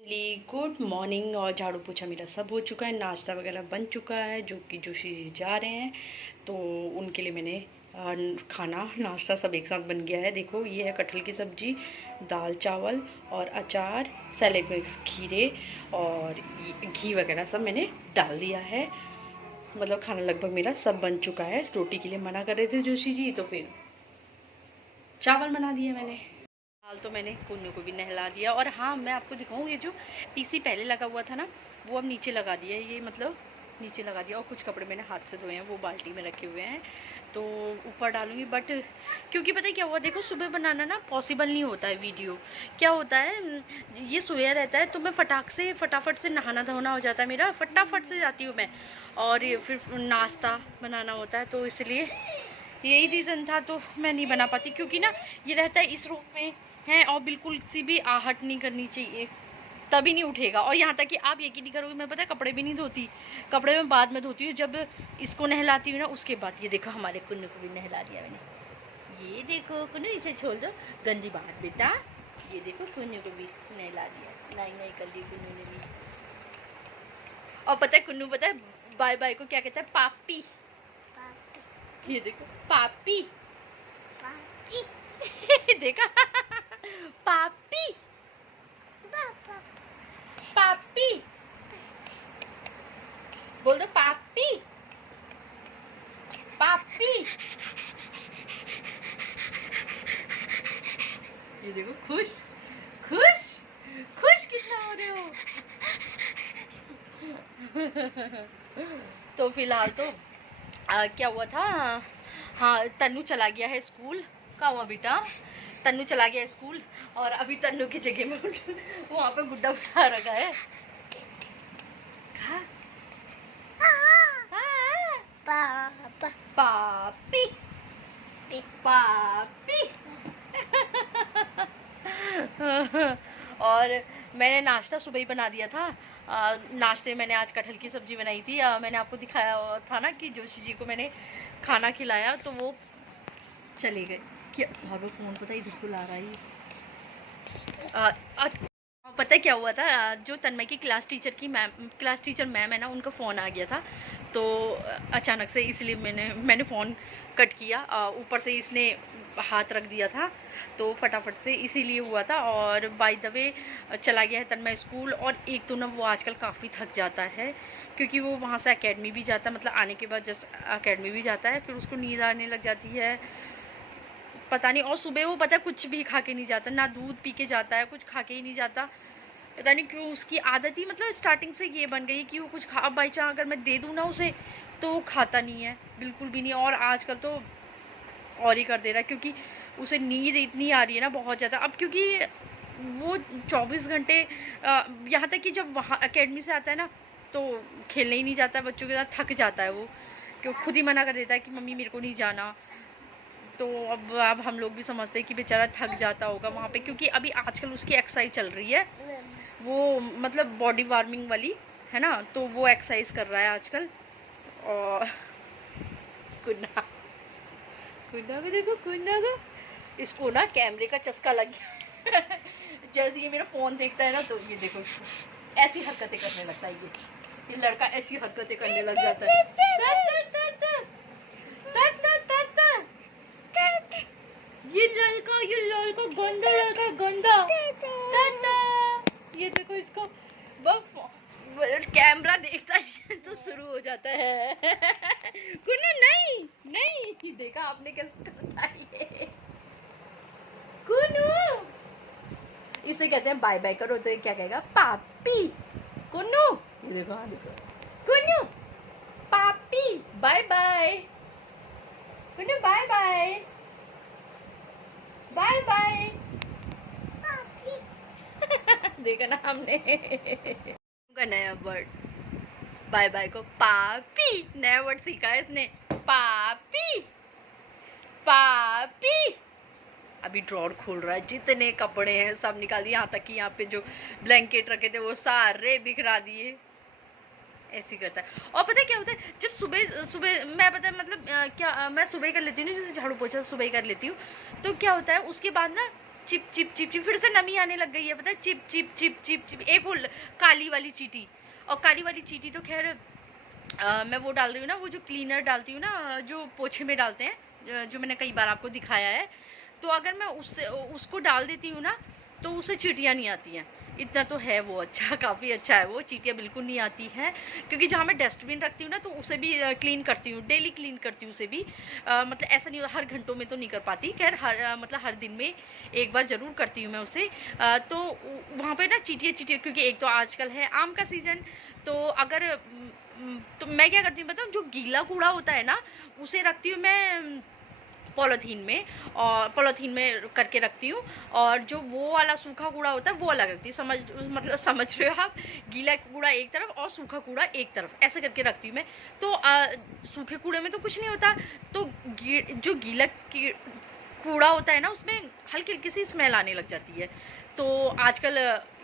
Good morning. और झाड़ू पोछा मेरा सब हो चुका है, नाश्ता वगैरह बन चुका है, जो कि जोशी जी जा रहे हैं तो उनके लिए मैंने खाना नाश्ता सब एक साथ बन गया है। देखो ये है कटहल की सब्जी, दाल चावल और अचार, सैलेड मिक्स, खीरे और घी वगैरह सब मैंने डाल दिया है। मतलब खाना लगभग मेरा सब बन चुका है। रोटी के लिए मना कर रहे थे जोशी जी, तो फिर चावल बना दिए मैंने। हाल तो मैंने कुन्नू को भी नहला दिया। और हाँ, मैं आपको दिखाऊँ, ये जो पीसी पहले लगा हुआ था ना, वो अब नीचे लगा दिया है। ये मतलब नीचे लगा दिया। और कुछ कपड़े मैंने हाथ से धोए हैं, वो बाल्टी में रखे हुए हैं, तो ऊपर डालूंगी। बट क्योंकि पता है क्या हुआ, देखो सुबह बनाना ना पॉसिबल नहीं होता है वीडियो। क्या होता है, ये सोया रहता है तो मैं फटाफट से नहाना धोना हो जाता है मेरा, फटाफट से जाती हूँ मैं। और ये फिर नाश्ता बनाना होता है, तो इसलिए यही रीज़न था, तो मैं नहीं बना पाती। क्योंकि ना ये रहता है इस रूम में है, और बिल्कुल सी भी आहट नहीं करनी चाहिए, तभी नहीं उठेगा। और यहाँ तक कि आप यकीन नहीं करोगे, मैं पता है कपड़े भी नहीं धोती, कपड़े मैं बाद में धोती हूँ, जब इसको नहलाती हूँ ना उसके बाद। ये देखो हमारे कुन्नू को भी नहला दिया मैंने। ये देखो कुन्नू, इसे छोड़ दो, गंदी बात बेटा। ये देखो कुन्नू को भी नहला दिया, नहीं नहीं कर दी कुन्नू ने भी। और पता है कुन्नू, पता है बाय बाय को क्या कहता है? पापी। ये देखो पापी, पापी। देखा पापी, पापी बोल दो, पापी पापी। ये देखो खुश खुश खुश कितना हो रहे हो। तो फिलहाल तो क्या हुआ था, हाँ तन्नू चला गया है स्कूल। कहाँ हुआ बेटा? तन्नू चला गया है स्कूल, और अभी तन्नू की जगह में वहाँ पे गुड्डा उठा रखा है। पापी पापी। और मैंने नाश्ता सुबह ही बना दिया था। नाश्ते मैंने आज कटहल की सब्जी बनाई थी। मैंने आपको दिखाया था ना कि जोशी जी को मैंने खाना खिलाया, तो वो चले गए। क्या भागो, फोन पता ही बिल्कुल आ रहा है। पता है क्या हुआ था, जो तन्मय की क्लास टीचर मैम है ना, उनका फ़ोन आ गया था, तो अचानक से, इसलिए मैंने फ़ोन कट किया। ऊपर से इसने हाथ रख दिया था, तो फटाफट से इसीलिए हुआ था। और बाय द वे चला गया है तन्मय स्कूल। और एक तो ना वो आजकल काफ़ी थक जाता है, क्योंकि वो वहाँ से एकेडमी भी जाता है, मतलब आने के बाद जस्ट एकेडमी भी जाता है, फिर उसको नींद आने लग जाती है, पता नहीं। और सुबह वो पता है कुछ भी खा के नहीं जाता, ना दूध पी के जाता है, कुछ खा के ही नहीं जाता। पता नहीं क्यों उसकी आदत ही, मतलब स्टार्टिंग से ये बन गई कि वो कुछ खा, अब बाई चांस अगर मैं दे दूँ ना उसे, तो वो खाता नहीं है, बिल्कुल भी नहीं। और आजकल तो और ही कर दे रहा है, क्योंकि उसे नींद इतनी आ रही है ना बहुत ज़्यादा अब, क्योंकि वो 24 घंटे, यहाँ तक कि जब वहाँ एकेडमी से आता है ना, तो खेलने ही नहीं जाता बच्चों के साथ, थक जाता है वो, क्यों खुद ही मना कर देता है कि मम्मी मेरे को नहीं जाना। तो अब हम लोग भी समझते हैं कि बेचारा थक जाता होगा वहाँ पे, क्योंकि अभी आजकल उसकी एक्सरसाइज चल रही है, वो मतलब बॉडी वार्मिंग वाली है ना, तो वो एक्सरसाइज कर रहा है आजकल। और कुन्ना कुन्ना को देखो, कुन्ना को, इसको ना कैमरे का चस्का लग गया। जैसे ये मेरा फ़ोन देखता है ना, तो ये देखो इसको ऐसी हरकतें करने लगता है। ये लड़का ऐसी हरकतें करने लग जाता है। ये लड़का गंदा लड़का, गंदा। ये देखो इसको, कैमरा देखता है तो शुरू हो जाता है। कुन्नू नहीं नहीं, देखा आपने कैसे करता है ये। कुन्नू, इसे कहते हैं बाय बाय करो, तो ये क्या कहेगा? पापी। कुन्नू, ये देखो, हाँ देखो, कुन्नू पापी, bye bye. Kunnu bye bye, bye bye. देखा ना हमने का नया वर्ड, बाय बाय को पापी, नया वर्ड सीखा है इसने, पापी पापी। अभी ड्रॉर खोल रहा है, जितने कपड़े हैं सब निकाल दिए, यहाँ तक कि यहाँ पे जो ब्लैंकेट रखे थे वो सारे बिखरा दिए। ऐसे करता है। और पता है क्या होता है, जब सुबह सुबह मैं पता है मतलब क्या मैं सुबह कर लेती हूँ ना, जैसे झाड़ू पोछा सुबह कर लेती हूँ, तो क्या होता है उसके बाद ना चिप चिप चिप चिप, फिर से नमी आने लग गई है, पता है, chip chip chip chip chip. एक वो काली वाली चींटी, और काली वाली चींटी तो खैर मैं वो डाल रही हूँ ना, वो जो क्लीनर डालती हूँ ना, जो पोछे में डालते हैं, जो मैंने कई बार आपको दिखाया है, तो अगर मैं उसको डाल देती हूँ ना, तो उससे चींटियाँ नहीं आती हैं। इतना तो है वो अच्छा, काफ़ी अच्छा है वो, चींटियाँ बिल्कुल नहीं आती हैं। क्योंकि जहाँ मैं डस्टबिन रखती हूँ ना, तो उसे भी क्लीन करती हूँ, डेली क्लीन करती हूँ उसे भी। मतलब ऐसा नहीं, हर घंटों में तो नहीं कर पाती, खैर मतलब हर दिन में एक बार ज़रूर करती हूँ मैं उसे। तो वहाँ पे ना चींटियाँ, क्योंकि एक तो आजकल है आम का सीज़न, तो अगर तो मैं क्या करती हूँ बताऊँ, जो गीला कूड़ा होता है ना, उसे रखती हूँ मैं पॉलीथीन में, और पॉलीथीन में करके रखती हूँ, और जो वो वाला सूखा कूड़ा होता है वो अलग रखती हूँ। मतलब समझ रहे हो आप, गीला कूड़ा एक तरफ और सूखा कूड़ा एक तरफ, ऐसे करके रखती हूँ मैं। तो सूखे कूड़े में तो कुछ नहीं होता, तो जो गीला कूड़ा होता है ना, उसमें हल्की हल्की सी स्मेल आने लग जाती है। तो आजकल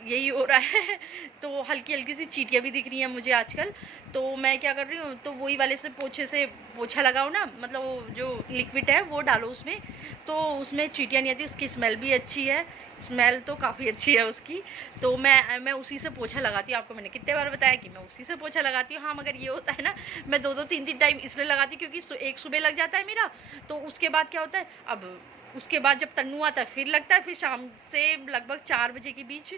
यही हो रहा है। तो हल्की हल्की सी चींटियाँ भी दिख रही हैं मुझे आजकल। तो मैं क्या कर रही हूँ, तो वही वाले से पोछे से पोछा लगाओ ना, मतलब वो जो लिक्विड है वो डालो उसमें, तो उसमें चींटियाँ नहीं आती। उसकी स्मेल भी अच्छी है, स्मेल तो काफ़ी अच्छी है उसकी। तो मैं उसी से पोछा लगाती हूँ। आपको मैंने कितने बार बताया कि मैं उसी से पोछा लगाती हूँ। हाँ, मगर ये होता है ना, मैं 2-2 3-3 टाइम इसलिए लगाती हूँ क्योंकि एक सुबह लग जाता है मेरा, तो उसके बाद क्या होता है, अब उसके बाद जब तन्नू आता है फिर लगता है, फिर शाम से लगभग 4 बजे के बीच,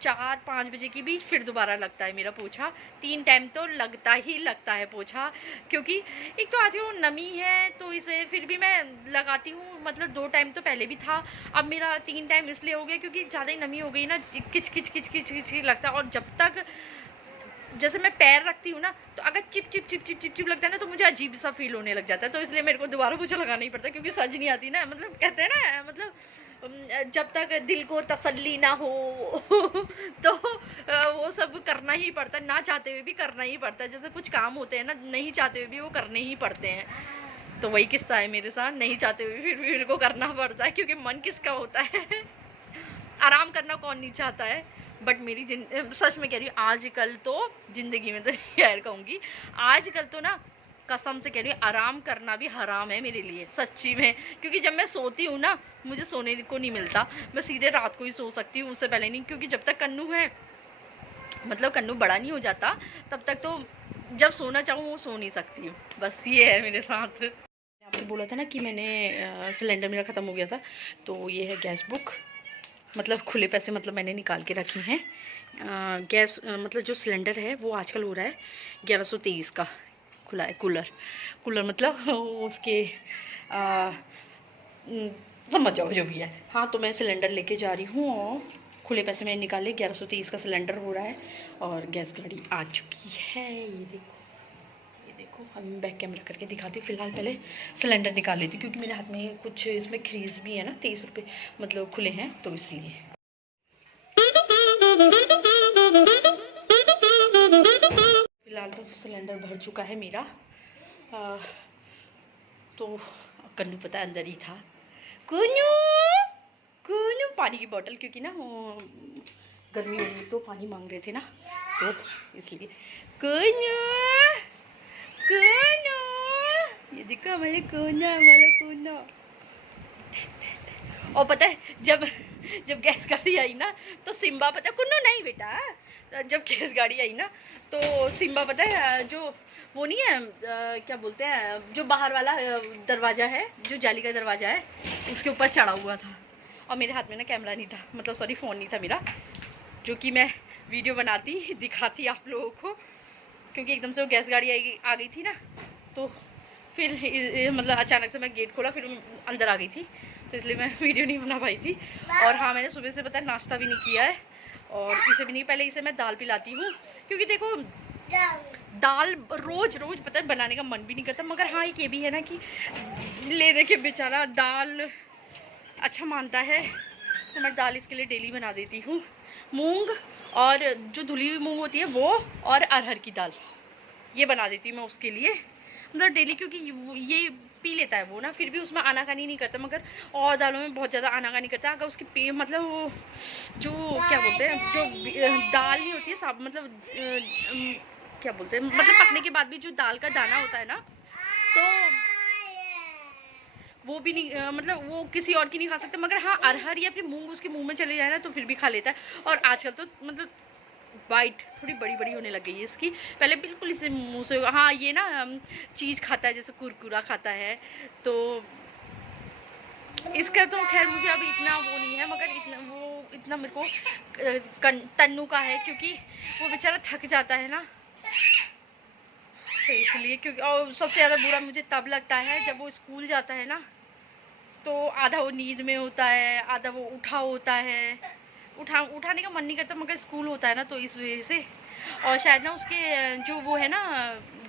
4-5 बजे के बीच फिर दोबारा लगता है मेरा पोछा। 3 टाइम तो लगता ही लगता है पोछा, क्योंकि एक तो आजकल वो नमी है, तो इस वजह फिर भी मैं लगाती हूँ। मतलब 2 टाइम तो पहले भी था, अब मेरा 3 टाइम इसलिए हो गया क्योंकि ज़्यादा ही नमी हो गई ना, किच किच किच किच किच लगता है। और जब तक जैसे मैं पैर रखती हूँ ना, तो अगर chip chip chip chip chip chip लगता है ना, तो मुझे अजीब सा फील होने लग जाता है। तो इसलिए मेरे को दोबारा पोछा लगाना ही पड़ता है, क्योंकि सज नहीं आती ना। मतलब कहते हैं ना, मतलब जब तक दिल को तसल्ली ना हो तो वो सब करना ही पड़ता है, ना चाहते हुए भी करना ही पड़ता है। जैसे कुछ काम होते हैं ना, नहीं चाहते हुए भी वो करने ही पड़ते हैं। तो वही किस्सा है मेरे साथ, नहीं चाहते हुए फिर भी मेरे को करना पड़ता है, क्योंकि मन किसका होता है आराम करना कौन नहीं चाहता है। बट मेरी सच में कह रही हूँ, आजकल तो ज़िंदगी में तो खैर कहूँगी, आजकल तो ना कसम से कह रही हूँ, आराम करना भी हराम है मेरे लिए, सच्ची में। क्योंकि जब मैं सोती हूँ ना, मुझे सोने को नहीं मिलता। मैं सीधे रात को ही सो सकती हूँ, उससे पहले नहीं। क्योंकि जब तक कन्नू है, मतलब कन्नू बड़ा नहीं हो जाता, तब तक तो जब सोना चाहूँ वो सो नहीं सकती हूँ। बस ये है मेरे साथ। आपसे बोला था ना कि मैंने सिलेंडर मेरा ख़त्म हो गया था, तो ये है गैस बुक। मतलब खुले पैसे, मतलब मैंने निकाल के रखी हैं। गैस मतलब जो सिलेंडर है वो आजकल हो रहा है 1123 का खुला है। कूलर मतलब उसके समझ जाओ जो भी है। हाँ, तो मैं सिलेंडर लेके जा रही हूँ, और खुले पैसे मैंने निकाले, 1123 का सिलेंडर हो रहा है, और गैस गाड़ी आ चुकी है। ये देखो, हम बैक कैमरा करके दिखाती हूँ। फिलहाल पहले सिलेंडर निकाल लेती हूँ, क्योंकि मेरे हाथ में कुछ इसमें खरीज भी है ना, 23 रुपये मतलब खुले हैं, तो इसलिए। फिलहाल तो सिलेंडर भर चुका है मेरा। तो कन्नू पता अंदर ही था। कुन्नू कुन्नू, पानी की बोतल, क्योंकि ना गर्मी हो रही तो पानी मांग रहे थे ना, तो इसलिए। कुन्नू कुन्नू, ये देखो हमारे कुन्नू। और पता है, जब गैस गाड़ी आई ना, तो सिम्बा, पता है, कुन्नू नहीं बेटा, जब गैस गाड़ी आई ना, तो सिम्बा पता है, जो वो नहीं है, क्या बोलते हैं, जो बाहर वाला दरवाज़ा है, जो जाली का दरवाज़ा है, उसके ऊपर चढ़ा हुआ था। और मेरे हाथ में ना कैमरा नहीं था, मतलब सॉरी, फ़ोन नहीं था मेरा, जो कि मैं वीडियो बनाती दिखाती आप लोगों को। क्योंकि एकदम से वो गैस गाड़ी आ गई थी ना, तो फिर मतलब अचानक से मैं गेट खोला, फिर अंदर आ गई थी, तो इसलिए मैं वीडियो नहीं बना पाई थी। और हाँ, मैंने सुबह से पता है नाश्ता भी नहीं किया है, और इसे भी नहीं। पहले इसे मैं दाल पिलाती हूँ, क्योंकि देखो दाल रोज़ पता है बनाने का मन भी नहीं करता। मगर हाँ, एक ये भी है ना कि ले दे के बेचारा दाल अच्छा मानता है, तो मैं दाल इसके लिए डेली बना देती हूँ। मूंग और जो धुली हुई मूंग होती है वो, और अरहर की दाल, ये बना देती हूँ मैं उसके लिए, मतलब डेली। क्योंकि ये पी लेता है वो ना, फिर भी उसमें आनाकानी नहीं करता। मगर और दालों में बहुत ज़्यादा आनाकानी करता है। अगर उसकी मतलब वो जो क्या बोलते हैं, जो दाल नहीं होती है सब, मतलब क्या बोलते हैं, मतलब पकने के बाद भी जो दाल का दाना होता है ना, तो वो भी नहीं मतलब वो किसी और की नहीं खा सकता, मगर हाँ अरहर या फिर मूंग उसके मुंह में चले जाए ना तो फिर भी खा लेता है। और आजकल तो मतलब बाइट थोड़ी बड़ी बड़ी होने लग गई है इसकी, पहले बिल्कुल इसे मुंह से, हाँ ये ना चीज़ खाता है जैसे कुरकुरा खाता है, तो इसका तो खैर मुझे अभी इतना वो नहीं है, मगर इतना मेरे को तन्नू का है, क्योंकि वो बेचारा थक जाता है ना, तो इसलिए। क्योंकि और सबसे ज़्यादा बुरा मुझे तब लगता है जब वो स्कूल जाता है ना, तो आधा वो नींद में होता है, आधा वो उठा होता है, उठाने का मन नहीं करता, मगर स्कूल होता है ना, तो इस वजह से। और शायद ना उसके जो वो है ना,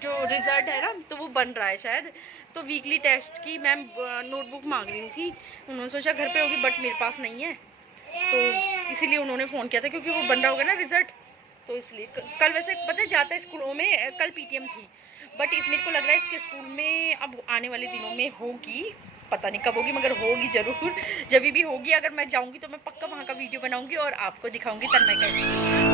जो रिजल्ट है ना, तो वो बन रहा है शायद, तो वीकली टेस्ट की मैम नोटबुक मांग रही थी, उन्होंने सोचा घर पे होगी, बट मेरे पास नहीं है, तो इसीलिए उन्होंने फ़ोन किया था, क्योंकि वो बन रहा होगा ना रिजल्ट, तो इसलिए। कल वैसे पता है जाता है स्कूलों में, कल पीटीएम थी, बट इस मेरे को लग रहा है इसके स्कूल में अब आने वाले दिनों में होगी, पता नहीं कब होगी, मगर होगी ज़रूर। जब भी होगी, अगर मैं जाऊंगी तो मैं पक्का वहाँ का वीडियो बनाऊंगी और आपको दिखाऊंगी तन्मय कैसे।